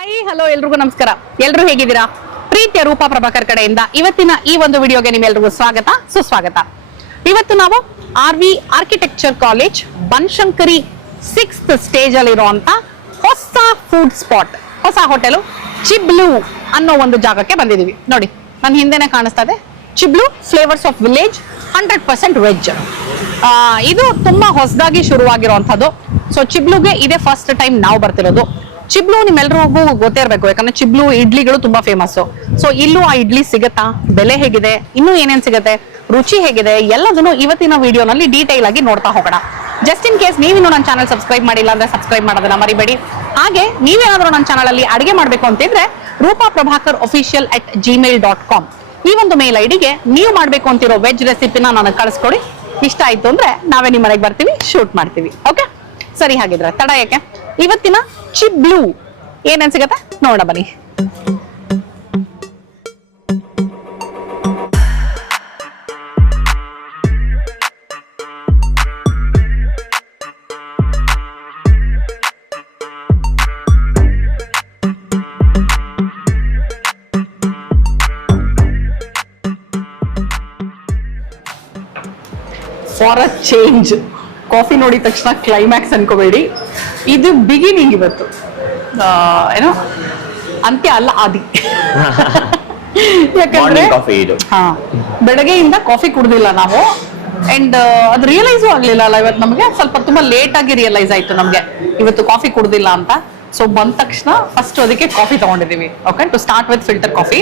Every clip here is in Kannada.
ಹಾಯ್ ಹಲೋ ಎಲ್ರಿಗೂ ನಮಸ್ಕಾರ. ಎಲ್ಲರೂ ಹೇಗಿದ್ದೀರಾ? ಪ್ರೀತಿಯ ರೂಪಾ ಪ್ರಭಾಕರ್ ಕಡೆಯಿಂದ ಇವತ್ತಿನ ಈ ಒಂದು ವಿಡಿಯೋಗೆ ನಿಮ್ಮೆಲ್ರಿಗೂ ಸ್ವಾಗತ ಸುಸ್ವಾಗತ. ಇವತ್ತು ನಾವು RV architecture college Banashankari 6th stage ಅಲ್ಲಿ ಇರುವಂತ ಹೊಸ ಫುಡ್ ಸ್ಪಾಟ್, ಹೊಸ ಹೋಟೆಲು ಚಿಬ್ಲು ಅನ್ನೋ ಒಂದು ಜಾಗಕ್ಕೆ ಬಂದಿದೀವಿ. ನೋಡಿ ನನ್ನ ಹಿಂದೆನೆ ಕಾಣಿಸ್ತಾ ಇದೆ ಚಿಬ್ಲು ಫ್ಲೇವರ್ಸ್ ಆಫ್ ವಿಲೇಜ್ 100% ವೆಜ್. ಇದು ತುಂಬಾ ಹೊಸದಾಗಿ ಶುರುವಾಗಿರುವಂತದ್ದು. ಸೊ ಚಿಬ್ಲುಗೆ ಇದೇ ಫಸ್ಟ್ ಟೈಮ್ ನಾವು ಬರ್ತಿರೋದು. ಚಿಬ್ಲು ನಿಮ್ಮೆಲ್ರಿಗೂ ಗೊತ್ತೇ ಇರಬೇಕು, ಯಾಕಂದ್ರೆ ಚಿಬ್ಲು ಇಡ್ಲಿಗಳು ತುಂಬಾ ಫೇಮಸ್. ಸೊ ಇಲ್ಲೂ ಆ ಇಡ್ಲಿ ಸಿಗತ್ತಾ, ಬೆಲೆ ಹೇಗಿದೆ, ಇನ್ನೂ ಏನೇನ್ ಸಿಗುತ್ತೆ, ರುಚಿ ಹೇಗಿದೆ, ಎಲ್ಲದನ್ನು ಇವತ್ತಿನ ವಿಡಿಯೋನಲ್ಲಿ ಡೀಟೇಲ್ ಆಗಿ ನೋಡ್ತಾ ಹೋಗೋಣ. ಜಸ್ಟ್ ಇನ್ ಕೇಸ್ ನೀವಿನ್ನೂ ನನ್ನ ಚಾನಲ್ ಸಬ್ಸ್ಕ್ರೈಬ್ ಮಾಡಿಲ್ಲ ಅಂದ್ರೆ ಸಬ್ಸ್ಕ್ರೈಬ್ ಮಾಡೋದನ್ನ ಮರಿಬೇಡಿ. ಹಾಗೆ ನೀವೇನಾದ್ರೂ ನನ್ನ ಚಾನಲ್ ಅಲ್ಲಿ ಅಡಿಗೆ ಮಾಡ್ಬೇಕು ಅಂತಿದ್ರೆ rupaprabhakar@gmail.com ಈ ಒಂದು ಮೇಲ್ ಐಡಿಗೆ ನೀವು ಮಾಡ್ಬೇಕು ಅಂತಿರೋ ವೆಜ್ ರೆಸಿಪಿನ ನನಗೆ ಕಳಿಸ್ಕೊಡಿ. ಇಷ್ಟ ಆಯ್ತು ಅಂದ್ರೆ ನಾವೇ ನಿಮ್ಮ ಮನೆಗೆ ಬರ್ತೀವಿ, ಶೂಟ್ ಮಾಡ್ತೀವಿ. ಓಕೆ ಸರಿ, ಹಾಗಿದ್ರೆ ತಡ ಯಾಕೆ, ಇವತ್ತಿನ ಚಿಬ್ಲು ಏನೇನ್ ಸಿಗತ್ತೆ ನೋಡೋಣ ಬನ್ನಿ. ಫಾರ್ ಅ ಚೇಂಜ್ ಕಾಫಿ ನೋಡಿದ ತಕ್ಷಣ ಕ್ಲೈಮ್ಯಾಕ್ಸ್ ಅನ್ಕೋಬೇಡಿ, ಇದು ಬಿಗಿನಿಂಗ್. ಇವತ್ತು ಏನೋ ಅಂತ್ಯ ಅಲ್ಲ, ಆದಿ. ಯಾಕಂದ್ರೆ ಬೆಳಗ್ಗೆಯಿಂದ ಕಾಫಿ ಕುಡ್ದಿಲ್ಲ ನಾವು, ಅಂಡ್ ಅದು ರಿಯಲೈಸು ಆಗ್ಲಿಲ್ಲ ಅಲ್ಲ ಇವತ್ತು ನಮ್ಗೆ. ಸ್ವಲ್ಪ ತುಂಬಾ ಲೇಟ್ ಆಗಿ ರಿಯಲೈಸ್ ಆಯ್ತು ನಮ್ಗೆ ಇವತ್ತು ಕಾಫಿ ಕುಡ್ದಿಲ್ಲ ಅಂತ. ಸೊ ಬಂದ ತಕ್ಷಣ ಫಸ್ಟ್ ಅದಕ್ಕೆ ಕಾಫಿ ತಗೊಂಡಿದೀವಿ. Okay, to start with filter coffee.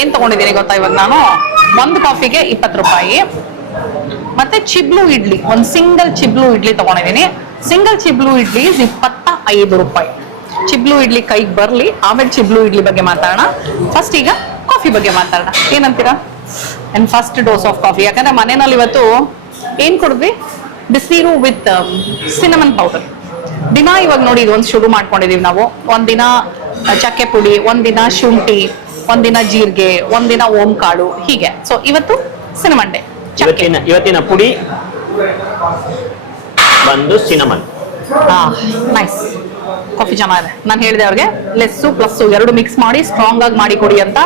ಏನ್ ತಗೊಂಡಿದ್ದೀನಿ ಗೊತ್ತಾ ಇವಾಗ ನಾನು, ಒಂದು ಕಾಫಿಗೆ 20 ರೂಪಾಯಿ. ಮತ್ತೆ ಚಿಬ್ಲು ಇಡ್ಲಿ, ಒಂದು ಸಿಂಗಲ್ ಚಿಬ್ಲು ಇಡ್ಲಿ ತಗೊಂಡಿದ್ದೀನಿ. ಸಿಂಗಲ್ ಚಿಬ್ಲು ಇಡ್ಲಿ 25 ರೂಪಾಯಿ. ಚಿಬ್ಲು ಇಡ್ಲಿ ಕೈಗೆ ಬರ್ಲಿ, ಆಮೇಲೆ ಚಿಬ್ಲು ಇಡ್ಲಿ ಬಗ್ಗೆ ಮಾತಾಡೋಣ. ಫಸ್ಟ್ ಈಗ ಕಾಫಿ ಬಗ್ಗೆ ಮಾತಾಡೋಣ, ಏನಂತೀರಾ? And first dose of coffee, ಯಾಕಂದ್ರೆ ಮನೆಯಲ್ಲಿ ಇವತ್ತು ಏನ್ ಕೊಡಿದ್ವಿ, ಬಿಸಿನೀರು ವಿತ್ ಸಿನಮನ್ ಪೌಡರ್. ದಿನ ಇವಾಗ ನೋಡಿ ಇದು ಒಂದು ಶುರು ಮಾಡ್ಕೊಂಡಿದೀವಿ ನಾವು. ಒಂದಿನ ಚಕ್ಕೆ ಪುಡಿ, ಒಂದಿನ ಶುಂಠಿ, ಒಂದಿನ ಜೀರಿಗೆ, ಒಂದಿನ ಓಂ ಕಾಳು, ಹೀಗೆ. ಸೊ ಇವತ್ತು ಸಿನಮನ್ ಡೇ. ಇವತ್ತಿನ ಪುಡಿ ಬಂದು ಸಿನಮನ್. ನೈಸ್, ಕಾಫಿ ಚೆನ್ನಾಗಿದೆ. ನಾನು ಹೇಳಿದೆ ಅವ್ರಿಗೆ ಲೆಸ್ಸು ಪ್ಲಸ್ಸು ಎರಡು ಮಿಕ್ಸ್ ಮಾಡಿ ಸ್ಟ್ರಾಂಗ್ ಆಗಿ ಮಾಡಿ ಕೊಡಿ ಅಂತ,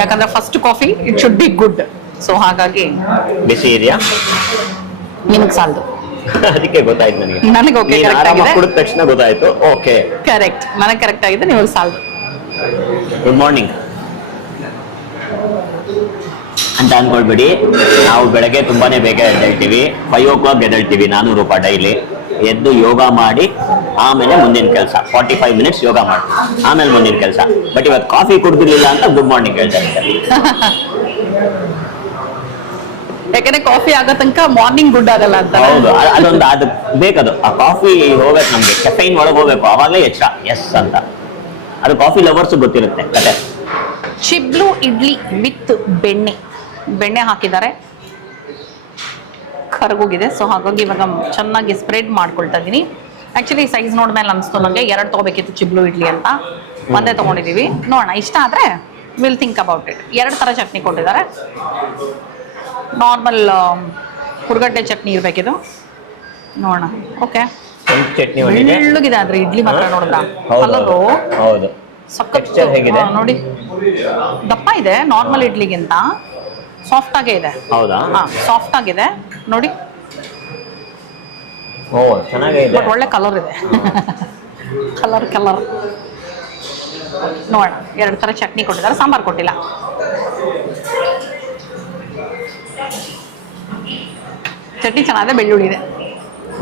ಯಾಕಂದ್ರೆ first coffee it should be good. So ಹಾಗಾಗಿ ಬಿಸಿ ಇದೆಯಾ ನಿಮಗೆ ಸಾಲದು. ಅದಕ್ಕೆ ಗೊತ್ತಾಯ್ತು ನನಗೆ. ನನಗೆ ಓಕೆ, ಕರೆಕ್ಟ್ ಆಗಿದೆ. ಕುಡಿದ ತಕ್ಷಣ ಗೊತ್ತಾಯ್ತು. ಓಕೆ ಕರೆಕ್ಟ್, ನನಗೆ ಕರೆಕ್ಟ್ ಆಗಿದೆ, ನಿಮಗೆ ಸಾಲದು. ಗುಡ್ ಮಾರ್ನಿಂಗ್ ಅಂತ ಅನ್ಕೊಳ್ಬೇಡಿ. ನಾವು ಬೆಳಗ್ಗೆ ತುಂಬಾನೇ ಬೇಗ ಎದ್ದೇಳ್ತೀವಿ, 5 o'clock ಎದ್ದೇಳ್ತೀವಿ. 400 ರೂಪಾಯಿ ಡೈಲಿ ಎದ್ದು ಯೋಗ ಮಾಡಿ ಆಮೇಲೆ ಮುಂದಿನ ಕೆಲಸ. 45 minutes ಯೋಗ ಮಾಡ್ತೀವಿ, ಆಮೇಲೆ ಮುಂದಿನ ಕೆಲಸ. ಬಟ್ ಇವತ್ತು ಕಾಫಿ ಕುಡ್ದಿರ್ಲಿಲ್ಲ ಅಂತ ಗುಡ್ ಮಾರ್ನಿಂಗ್ ಹೇಳ್ತಾ ಇದ್ದಾರೆ. ಯಾಕಂದ್ರೆ ಕಾಫಿ ಆಗೋ ತನಕ ಮಾರ್ನಿಂಗ್ ಗುಡ್ ಆಗಲ್ಲ ಅಂತ. ಹೌದು, ಅದೊಂದು ಅದು ಬೇಕದು. ಆ ಕಾಫಿ ಹೋಗ್ಬೇಕು ನಮ್ಗೆ, ಕೆಫೈನ್ ಒಳಗೆ ಹೋಗ್ಬೇಕು, ಅವಾಗಲೇ ಎಚ್ಚರ ಎಸ್ ಅಂತ. ಅದು ಕಾಫಿ ಲವರ್ಸ್ ಗೊತ್ತಿರುತ್ತೆ ಕತೆ. ಚಿಬ್ಲು ಇಡ್ಲಿ ವಿತ್ ಬೆಣ್ಣೆ ಹಾಕಿದ್ದಾರೆ, ಕರಗೋಗಿದೆ. ಸೊ ಹಾಗಾಗಿ ಇವಾಗ ಚೆನ್ನಾಗಿ ಸ್ಪ್ರೆಡ್ ಮಾಡ್ಕೊಳ್ತಾ ಇದೀನಿ. ಆಕ್ಚುಲಿ ಸೈಜ್ ನೋಡ್ಮೇಲೆ ಅನಿಸ್ತು ನನಗೆ 2 ತಗೋಬೇಕಿತ್ತು ಚಿಬ್ಲು ಇಡ್ಲಿ ಅಂತ, ಒಂದೇ ತಗೊಂಡಿದೀವಿ. ನೋಡೋಣ, ಇಷ್ಟ ಆದ್ರೆ ವಿಲ್ ಥಿಂಕ್ ಅಬೌಟ್ ಇಟ್. 2 ತರ ಚಟ್ನಿ ಕೊಟ್ಟಿದ್ದಾರೆ. ನಾರ್ಮಲ್ ಹುರ್ಗಡ್ಡೆ ಚಟ್ನಿ ಇರ್ಬೇಕಿದು, ನೋಡೋಣ. ಓಕೆ, ಚಟ್ನಿ ಬೆಳ್ಳಗಿದೆ ಆದ್ರೆ ಇಡ್ಲಿ ಮಾತ್ರ ನೋಡಿದ್ರ ಕಲರು ಸಖತ್ ನೋಡಿ, ದಪ್ಪ ಇದೆ ನಾರ್ಮಲ್ ಇಡ್ಲಿಗಿಂತ, ಸಾಫ್ಟ್ ಆಗೇ ಇದೆ. ಹೌದಾ? ಸಾಫ್ಟ್ ಆಗಿದೆ ನೋಡಿ. ಓ ಚೆನ್ನಾಗಿದೆ, ಬಟ್ ಒಳ್ಳೆ ಕಲರ್ ಇದೆ. ಕಲರ್ ನೋಡೋಣ. 2 ತರ ಚಟ್ನಿ ಕೊಟ್ಟಿದ್ದಾರೆ, ಸಾಂಬಾರ್ ಕೊಟ್ಟಿಲ್ಲ. ಚಟ್ನಿ ಚೆನ್ನಾಗಿದೆ, ಬೆಳ್ಳುಳ್ಳಿ ಇದೆ.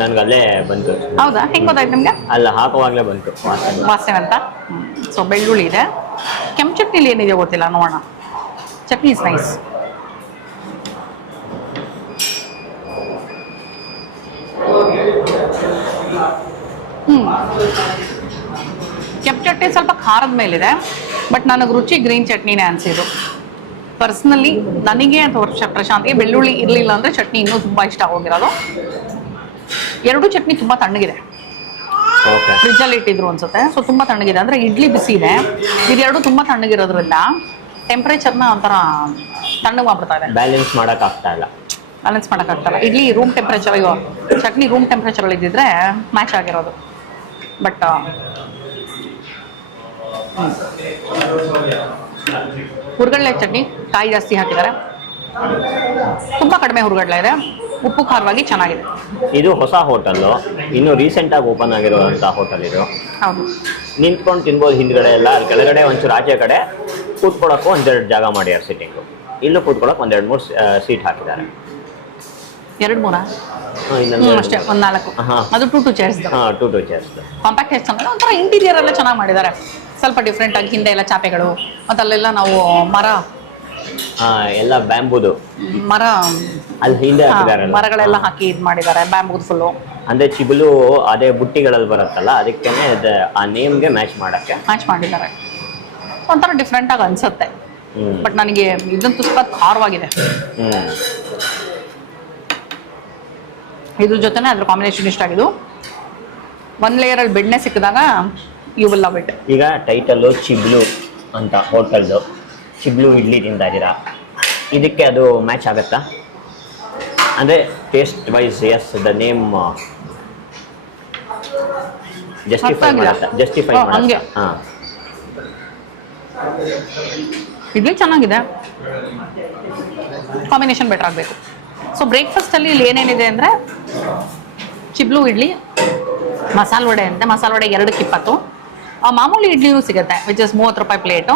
ನನ್ಗೆ ಅಲ್ಲೇ ಬಂತು. ಹೌದಾ? ಹೆಂಗ್ ಗೊತ್ತಾಯ್ತು ನಿಮ್ಗೆ? ಅಲ್ಲ ಹಾಕುವಾಗ್ಲೇ ಬಂತು ವಾಸನೆ ಅಂತ. ಸೊ ಬೆಳ್ಳುಳ್ಳಿ ಇದೆ. ಕೆಂಪು ಚಟ್ನಿಲಿ ಏನಿದೆ ಗೊತ್ತಿಲ್ಲ, ನೋಡೋಣ. Chutney is nice. ಕೆಂಪು ಚಟ್ನಿ ಸ್ವಲ್ಪ ಖಾರದ ಮೇಲಿದೆ, ಬಟ್ ನನಗೆ ರುಚಿ ಗ್ರೀನ್ ಚಟ್ನಿನೇ ಅನ್ಸಿದ್ದು. ಪರ್ಸ್ನಲಿ ನನಗೆ ಅಥವಾ ಪ್ರಶಾಂತ್ಗೆ ಬೆಳ್ಳುಳ್ಳಿ ಇರಲಿಲ್ಲ ಅಂದ್ರೆ ಚಟ್ನಿ ಇನ್ನೂ ತುಂಬಾ ಇಷ್ಟ ಹೋಗಿರೋದು. 2 ಚಟ್ನಿ ತುಂಬಾ ತಣ್ಣಗಿದೆ, ಫ್ರಿಜ್ ಅಲ್ಲಿ ಇಟ್ಟಿದ್ರು ಅನ್ಸುತ್ತೆ. ಸೊ ತುಂಬಾ ತಣ್ಣಗಿದೆ, ಅಂದ್ರೆ ಇಡ್ಲಿ ಬಿಸಿ ಇದೆ, ಇದೆರಡು ತುಂಬಾ ತಣ್ಣಗಿರೋದ್ರಿಂದ ಟೆಂಪರೇಚರ್ನ ಒಂಥರ ತಣ್ಣಗೆ ಮಾಡ್ಬಿಡ್ತಾ ಇದೆ. ಬ್ಯಾಲೆನ್ಸ್ ಮಾಡೋಕ್ಕಾಗ್ತಾ ಇಲ್ಲ. Idli room temperature, chutney room temperature ಅಲ್ಲಿ ಇದ್ದಿದ್ರೆ ಮ್ಯಾಚ್ ಆಗಿರೋದು. ಬಟ್ ಹುರ್ಗಡ್ಲೆ ಚಟ್ನಿ ಕಾಯಿ ಜಾಸ್ತಿ ಹಾಕಿದ್ದಾರೆ, ತುಂಬ ಕಡಿಮೆ ಹುರ್ಗಡ್ಲೆ ಇದೆ, ಉಪ್ಪು ಖಾರವಾಗಿ ಚೆನ್ನಾಗಿದೆ. ಇದು ಹೊಸ ಹೋಟೆಲ್ಲು, ಇನ್ನು ರೀಸೆಂಟಾಗಿ ಓಪನ್ ಆಗಿರುವಂಥ ಹೋಟೆಲ್ ಇದು. ಹೌದು, ನಿಂತ್ಕೊಂಡು ತಿನ್ಬೋದು ಹಿಂದ್ಗಡೆ ಎಲ್ಲ, ಅಲ್ಲಿ ಕೆಳಗಡೆ ಒಂಚೂರು ಆಚೆ ಕಡೆ ಕೂತ್ಕೊಳ್ಳೋಕ್ಕೂ ಒಂದೆರಡು ಜಾಗ ಮಾಡ್ಯಾರ ಸಿಟ್ಟಿಂಗು. ಇಲ್ಲೂ ಕೂತ್ಕೊಳ್ಳೋಕೆ ಒಂದೆರಡು ಮೂರು ಸೀಟ್ ಹಾಕಿದ್ದಾರೆ. 2-3 ಅಷ್ಟೇ, ಒಂದು 4. ಅದು 2 ಚೇರ್ಸ್. 2 ಚೇರ್ಸ್. ಕಾಂಪ್ಯಾಕ್ಟ್ ಎಷ್ಟು ಚೆನ್ನಾಗಿದೆ, ಒಂಥರ ಇಂಟೀರಿಯರ್ ಎಲ್ಲ ಚೆನ್ನಾಗಿ ಮಾಡಿದ್ದಾರೆ, ಸ್ವಲ್ಪ ಡಿಫ್ರೆಂಟ್ ಆಗಿ. ಹಿಂದೆ ಎಲ್ಲ ಚಾಪೆಗಳು, ಮತ್ತು ಅಲ್ಲೆಲ್ಲ ನಾವು ಮರ ಎಲ್ಲ ಬ್ಯಾಂಬೂದು ಮರ ಅಲ್ಲಿ ಹಿಂದೆ ಹಾಕಿದ್ದಾರೆ, ಮರಗಳೆಲ್ಲ ಹಾಕಿ ಇದು ಮಾಡಿದ್ದಾರೆ, ಬ್ಯಾಂಬೂದು ಫುಲ್ಲು. ಅಂದ್ರೆ ಚಿಬುಲು ಅದೇ ಬುಟ್ಟಿಗಳಲ್ಲಿ ಬರುತ್ತಲ್ಲ, ಅದಕ್ಕೇನೆ ಆ ನೇಮ್ಗೆ ಮ್ಯಾಚ್ ಮಾಡಿದ್ದಾರೆ. ಒಂಥರ ಡಿಫ್ರೆಂಟ್ ಆಗಿ ಅನ್ಸುತ್ತೆ. ಬಟ್ ನನಗೆ ಇದಂತೂ ಸ್ವಲ್ಪ ಖಾರವಾಗಿದೆ. ಇದ್ರ ಜೊತೆನೆ ಅದ್ರ ಕಾಂಬಿನೇಷನ್ ಇಷ್ಟ ಆಗಿದ್ದು. 1 ಲೇಯರಲ್ಲಿ ಬೆಣ್ಣೆ ಸಿಕ್ಕಿದಾಗ ಯು ವಿಲ್ ಲವ್ ಇಟ್. ಈಗ ಟೈಟಲ್ಲು ಚಿಬ್ಲು ಅಂತ ಹೋಟೆಲ್ದು, ಚಿಬ್ಲು ಇಡ್ಲಿ ತಿಂತಾ ಇದ್ದೀರಾ, ಇದಕ್ಕೆ ಅದು ಮ್ಯಾಚ್ ಆಗುತ್ತಾ? ಅಂದರೆ taste wise as the name justify ಹಂಗೆ. ಹಾಂ, ಇಡ್ಲಿ ಚೆನ್ನಾಗಿದೆ, ಕಾಂಬಿನೇಷನ್ ಬೆಟರ್ ಆಗಬೇಕು. ಸೊ ಬ್ರೇಕ್ಫಾಸ್ಟಲ್ಲಿ ಇಲ್ಲಿ ಏನೇನಿದೆ ಅಂದರೆ ಚಿಬ್ಲು ಇಡ್ಲಿ, ಮಸಾಲೆ ವಡೆ ಅಂತೆ, ಮಸಾಲೆ ವಡೆ 2ಕ್ಕೆ 20. ಮಾಮೂಲಿ ಇಡ್ಲಿಯೂ ಸಿಗುತ್ತೆ, ವಿಚ್ ಇಸ್ 30 ರೂಪಾಯಿ ಪ್ಲೇಟು.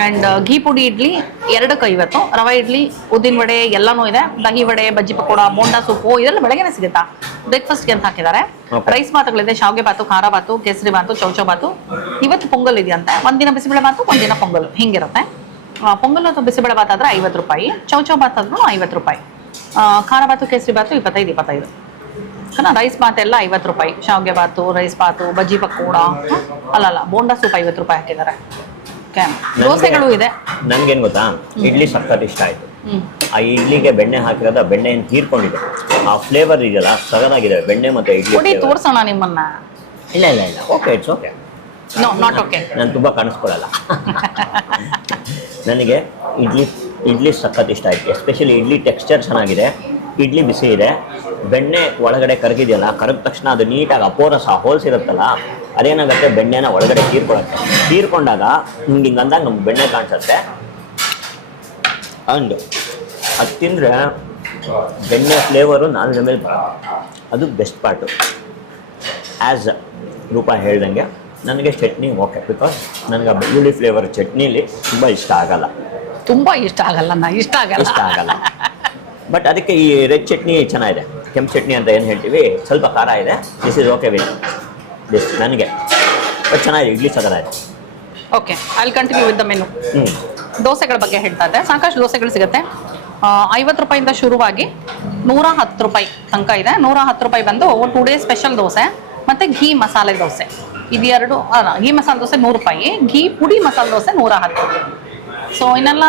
ಆ್ಯಂಡ್ ಘೀ ಪುಡಿ ಇಡ್ಲಿ 2ಕ್ಕೆ 50, ರವೆ ಇಡ್ಲಿ, ಉದ್ದಿನ ವಡೆ ಎಲ್ಲನೂ ಇದೆ, ದಹಿ ವಡೆ, ಬಜ್ಜಿ ಪಕೋಡ, ಬೋಂಡಾ ಸೂಪು ಇದೆಲ್ಲ ಬೆಳಗ್ಗೆನೇ ಸಿಗುತ್ತಾ. ಬ್ರೇಕ್ಫಾಸ್ಟ್ಗೆ ಅಂತ ಹಾಕಿದ್ದಾರೆ. ರೈಸ್ ಬಾತುಗಳಿದೆ, ಶಾವಿಗೆ ಬಾತು, ಖಾರ ಬಾತು, ಕೇಸರಿ ಬಾತು, ಚೌಚೌ ಬಾತು. ಇವತ್ತು ಪೊಂಗಲ್ ಇದೆಯಂತೆ, ಒಂದಿನ ಬಿಸಿಬೇಳೆ ಬಾತು, ಒಂದಿನ ಪೊಂಗಲ್, ಹಿಂಗಿರುತ್ತೆ. ಪೊಂಗಲ್ ಅಥವಾ ಬಿಸಿಬೇಳೆ ಬಾತ್ ಆದರೆ 50 ರೂಪಾಯಿ, ಚೌಚೌ ಬಾತ್ ಆದ್ರೂ 50 ರೂಪಾಯಿ, ಖಾರ ಬಾತು, ಕೇಸರಿ ಬಾತು 25. ರೈಸ್ ಬಾತ್ ಎಲ್ಲ 50 ರೂಪಾಯಿ, ಶಾವಿಗೆ ಬಾತು, ರೈಸ್ ಬಾತು, ಬಜ್ಜಿ ಪಕೋಡ, ಅಲ್ಲಲ್ಲ ಬೋಂಡಾ ಸೂಪ್ 50 ರೂಪಾಯಿ ಹಾಕಿದ್ದಾರೆ. ದೋಸೆಗಳು ಇದೆ. ನನ್ಗೇನು ಗೊತ್ತಾ, ಇಡ್ಲಿ ಸಖತ್ ಇಷ್ಟ ಆಯ್ತು. ಆ ಇಡ್ಲಿಗೆ ಬೆಣ್ಣೆ ಹಾಕಿರೋದು, ಬೆಣ್ಣೆ ಹೀರ್ಕೊಂಡಿದೆ, ಆ ಫ್ಲೇವರ್ ಇದೆಯಲ್ಲ ಸಗನಾಗಿದೆ, ಬೆಣ್ಣೆ ಮತ್ತೆ ಇಡ್ಲಿ. ತೋರ್ಸೋಣ ನಿಮ್ಮನ್ನ. ಇಲ್ಲ okay, it's okay. No, not okay. ನಾನು ತುಂಬ ಕಾಣಿಸ್ಕೊಳ್ಳಲ್ಲ. ನನಗೆ ಇಡ್ಲಿ ಸಖತ್ ಇಷ್ಟ ಆಯ್ತು. ಎಸ್ಪೆಷಲಿ ಇಡ್ಲಿ ಟೆಕ್ಸ್ಚರ್ ಚೆನ್ನಾಗಿದೆ, ಇಡ್ಲಿ ಬಿಸಿ ಇದೆ, ಬೆಣ್ಣೆ ಒಳಗಡೆ ಕರಗಿದೆಯಲ್ಲ, ಕರಗಿದ ತಕ್ಷಣ ಅದು ನೀಟಾಗಿ ಅಪೋರಸ ಹೋಲ್ಸ್ ಇರುತ್ತಲ್ಲ, ಅದೇನಾಗುತ್ತೆ, ಬೆಣ್ಣೆನ ಒಳಗಡೆ ಹೀರ್ಕೊಂಡಾಗ ಹಿಂಗೆ ಅಂದಾಗ ನಮ್ಗೆ ಬೆಣ್ಣೆ ಕಾಣಿಸುತ್ತೆ. ಅಂಡ್ ಅದು ತಿಂದರೆ ಬೆಣ್ಣೆ ಫ್ಲೇವರು ನಾಲ್ಕು ಮೇಲೆ ಬರುತ್ತೆ, ಅದು ಬೆಸ್ಟ್ ಪಾರ್ಟು. ಆ್ಯಸ್ ರೂಪ ಹೇಳ್ದಂಗೆ ನನಗೆ ಚಟ್ನಿ ಓಕೆ, ಬಿಕಾಸ್ ನನಗೆ ಬೆಳ್ಳುಳ್ಳಿ ಫ್ಲೇವರ್ ಚಟ್ನಿಲಿ ತುಂಬ ಇಷ್ಟ ಆಗಲ್ಲ. ಇಷ್ಟ ಆಗಲ್ಲ. ಬಟ್ ಅದಕ್ಕೆ ಈ ರೆಡ್ ಚಟ್ನಿ ಚೆನ್ನಾಗಿದೆ, ಕೆಂಪು ಚಟ್ನಿ ಅಂತ ಏನು ಹೇಳ್ತೀವಿ, ಸ್ವಲ್ಪ ಖಾರ ಇದೆ. This is okay with this ನನಗೆ. ಬಟ್ ಚೆನ್ನಾಗಿದೆ, ಇಡ್ಲಿ ಸಗದಾಗಿದೆ. Okay, I continue with the menu. ದೋಸೆಗಳ ಬಗ್ಗೆ ಹೇಳ್ತಾ ಇದ್ದೆ. ಸಾಕಷ್ಟು ದೋಸೆಗಳು ಸಿಗುತ್ತೆ. 50 ರೂಪಾಯಿಂದ ಶುರುವಾಗಿ 110 ರೂಪಾಯಿ ತನಕ ಇದೆ. 110 ರೂಪಾಯಿ ಬಂದು 2 ಡೇ ಸ್ಪೆಷಲ್ ದೋಸೆ ಮತ್ತು ಘೀ ಮಸಾಲೆ ದೋಸೆ, ಇದು 2. ಘೀ ಮಸಾಲೆ ದೋಸೆ 100 ರೂಪಾಯಿ, ಘೀ ಪುಡಿ ಮಸಾಲೆ ದೋಸೆ 110. ಸೊ ಇನ್ನೆಲ್ಲ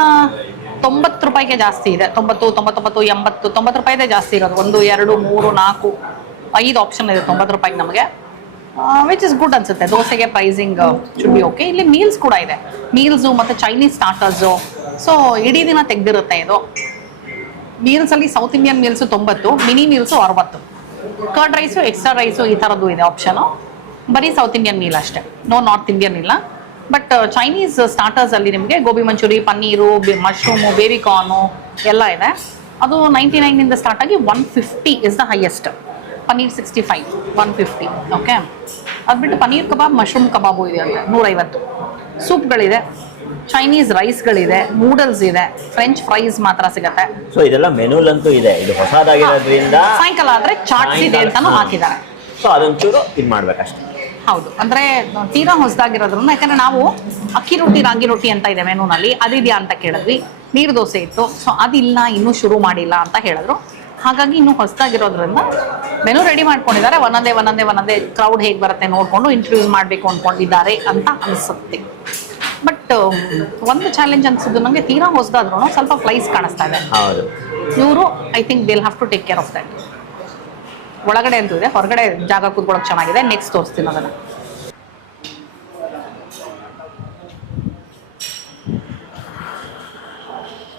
90 ರೂಪಾಯಿಗೆ ಜಾಸ್ತಿ ಇದೆ. 90, 99, 80, 90 ರೂಪಾಯಿದೇ ಜಾಸ್ತಿ ಇರೋದು. 1, 2, 3, 4, 5 ಆಪ್ಷನ್ ಇದೆ 90 ರೂಪಾಯಿಗೆ ನಮಗೆ, ವಿಚ್ ಇಸ್ ಗುಡ್ ಅನ್ಸುತ್ತೆ. ದೋಸೆಗೆ ಪ್ರೈಸಿಂಗ್ ಶುಡ್ ಬಿ ಓಕೆ. ಇಲ್ಲಿ ಮೀಲ್ಸ್ ಕೂಡ ಇದೆ, ಮೀಲ್ಸು ಮತ್ತು ಚೈನೀಸ್ ಸ್ಟಾರ್ಟರ್ಸು. ಸೊ ಇಡೀ ದಿನ ತೆಗೆದಿರುತ್ತೆ ಇದು. ಮೀಲ್ಸಲ್ಲಿ south Indian meals 90, mini meals 60, curd rice, extra rice ಈ ಥರದ್ದು ಇದೆ ಆಪ್ಷನು. ಬರೀ ಸೌತ್ ಇಂಡಿಯನ್ ಮೀಲ್ ಅಷ್ಟೇ, ನೋ ನಾರ್ತ್ ಇಂಡಿಯನ್ ಇಲ್ಲ. ಬಟ್ ಚೈನೀಸ್ ಸ್ಟಾರ್ಟರ್ಸಲ್ಲಿ ನಿಮಗೆ gobi manchurian, paneer, mushroom, baby corn ಎಲ್ಲ ಇದೆ. ಅದು 99 ಸ್ಟಾರ್ಟ್ ಆಗಿ 150 is the highest. Paneer 65, 150. Okay, ಅದು ಬಿಟ್ಟು ಪನ್ನೀರ್ ಕಬಾಬ್, ಮಶ್ರೂಮ್ ಕಬಾಬು ಇದೆ ಅಂತ 150. ಸೂಪ್ಗಳಿದೆ, ಚೈನೀಸ್ ರೈಸ್ಗಳಿದೆ, ನೂಡಲ್ಸ್ ಇದೆ, ಫ್ರೆಂಚ್ ಫ್ರೈಸ್ ಮಾತ್ರ ಸಿಗುತ್ತೆ. ಸೊ ಇದೆಲ್ಲ ಮೆನುಲಂತೂ ಇದೆ. ಇದು ಹೊಸದಾಗಿರೋದ್ರಿಂದ ಸಾಯಂಕಾಲ ಆದರೆ ಚಾಟ್ಸ್ ಇದೆ ಅಂತಾನು ಹಾಕಿದ್ದಾರೆ. ಸೊ ಅದೊಂಚೂರು ಇದು ಮಾಡ್ಬೇಕಷ್ಟೇ. ಹೌದು, ಅಂದರೆ ತೀರಾ ಹೊಸದಾಗಿರೋದ್ರಿಂದ. ಯಾಕಂದರೆ ನಾವು ಅಕ್ಕಿ ರೊಟ್ಟಿ, ರಾಗಿ ರೊಟ್ಟಿ ಅಂತ ಇದೆ ಮೆನುನಲ್ಲಿ, ಅದಿದೆಯಾ ಅಂತ ಕೇಳಿದ್ವಿ. ನೀರು ದೋಸೆ ಇತ್ತು, ಸೊ ಅದಿಲ್ಲ, ಇನ್ನೂ ಶುರು ಮಾಡಿಲ್ಲ ಅಂತ ಹೇಳಿದ್ರು. ಹಾಗಾಗಿ ಇನ್ನೂ ಹೊಸದಾಗಿರೋದ್ರಿಂದ ಮೆನು ರೆಡಿ ಮಾಡ್ಕೊಂಡಿದ್ದಾರೆ. ಒಂದೊಂದೇ ಕ್ರೌಡ್ ಹೇಗೆ ಬರುತ್ತೆ ನೋಡಿಕೊಂಡು ಇಂಟ್ರೊಡ್ಯೂಸ್ ಮಾಡಬೇಕು ಅಂದ್ಕೊಂಡಿದ್ದಾರೆ ಅಂತ ಅನಿಸುತ್ತೆ. ಬಟ್ ಒಂದು ಚಾಲೆಂಜ್ ಅನ್ಸಿದ್ದು ನನಗೆ, ತೀರಾ ಹೊಸದಾದ್ರೂ ಸ್ವಲ್ಪ ಫ್ಲೈಸ್ ಕಾಣಿಸ್ತಾ ಇದೆ. ಹೌದು, ಇವರು I think they will have to take care of that. ಒಳಗಡೆ ಅಂತೂ ಇದೆ, ಹೊರಗಡೆ ಜಾಗ ಕೂತ್ಕೊಳ್ಳೋಕೆ ಚೆನ್ನಾಗಿದೆ. ನೆಕ್ಸ್ಟ್ ತೋರಿಸ್ತೀನಿ ಅದನ್ನು.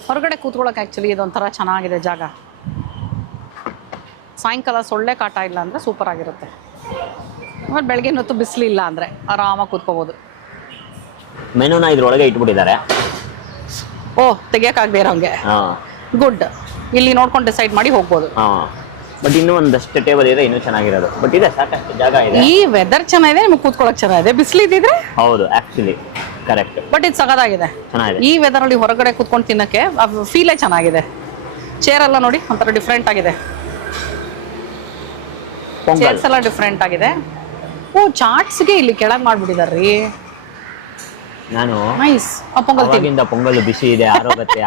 ಹೊರಗಡೆ ಕೂತ್ಕೊಳ್ಳೋಕೆ ಆ್ಯಕ್ಚುಲಿ ಇದೊಂಥರ ಚೆನ್ನಾಗಿದೆ ಜಾಗ. ಸಾಯಂಕಾಲ ಸೊಳ್ಳೆ ಕಾಟ ಇಲ್ಲ ಅಂದರೆ ಸೂಪರ್ ಆಗಿರುತ್ತೆ. ಆಮೇಲೆ ಬೆಳಗ್ಗೆ ಹೊತ್ತು ಬಿಸಿಲಿಲ್ಲ ಅಂದರೆ ಆರಾಮಾಗಿ ಕೂತ್ಕೋಬೋದು. ಮೆನುನ ಇದ್ರೊಳಗೆ ಇಟ್ಬಿಟ್ಟಿದ್ದಾರೆ. ಓ ತೆಗಿಯಕ್ಕಾಗದೆ ಇರೋಂಗೆ. ಹಾ ಗುಡ್. ಇಲ್ಲಿ ನೋಡ್ಕೊಂಡು ಡಿಸೈಡ್ ಮಾಡಿ ಹೋಗ್ಬೋದು. ಹಾ ಬಟ್ ಇನ್ನೂ ಒಂದಷ್ಟು ಟೇಬಲ್ ಇದೆ, ಇನ್ನೂ ಚೆನ್ನಾಗಿರೋದು. ಬಟ್ ಇದೆ, ಸಾಕಷ್ಟು ಜಾಗ ಇದೆ. ಈ ವೆದರ್ ಚೆನ್ನಾಗಿದೆ, ನಿಮ್ಗೆ ಕೂತ್ಕೊಳ್ಳೋಕೆ ಚೆನ್ನಾಗಿದೆ. ಬಿಸಿಲು ಇದ್ದಿದ್ರೆ ಹೌದು, ಆಕ್ಚುಲಿ ಕರೆಕ್ಟ್. ಬಟ್ ಇದು ಸಗದಾಗಿದೆ. ಚೆನ್ನಾಗಿದೆ. ಈ ವೆದರ್ ಅಲ್ಲಿ ಹೊರಗಡೆ ಕೂತ್ಕೊಂಡು ತಿನ್ನಕ್ಕೆ ಫೀಲೇ ಚೆನ್ನಾಗಿದೆ. ಚೇರ್ ಎಲ್ಲ ನೋಡಿ ಒಂಥರ ಡಿಫ್ರೆಂಟ್ ಆಗಿದೆ. ಪೊಂಗಲ್ ಚೇರ್ಸ್ ಎಲ್ಲ ಡಿಫ್ರೆಂಟ್ ಆಗಿದೆ. ಓ ಚಾಟ್ಸ್ಗೆ ಇಲ್ಲಿ ಕೆಳಗೆ ಮಾಡ್ಬಿಟ್ಟಿದಾರ್ರಿ. ನಾನು ನೈಸ್. ಪೊಂಗಲ್ ತಿನ್ನಿ. ಅವಾಗಿಂದ ಪೊಂಗಲ್ ಬಿಸಿ ಇದೆ,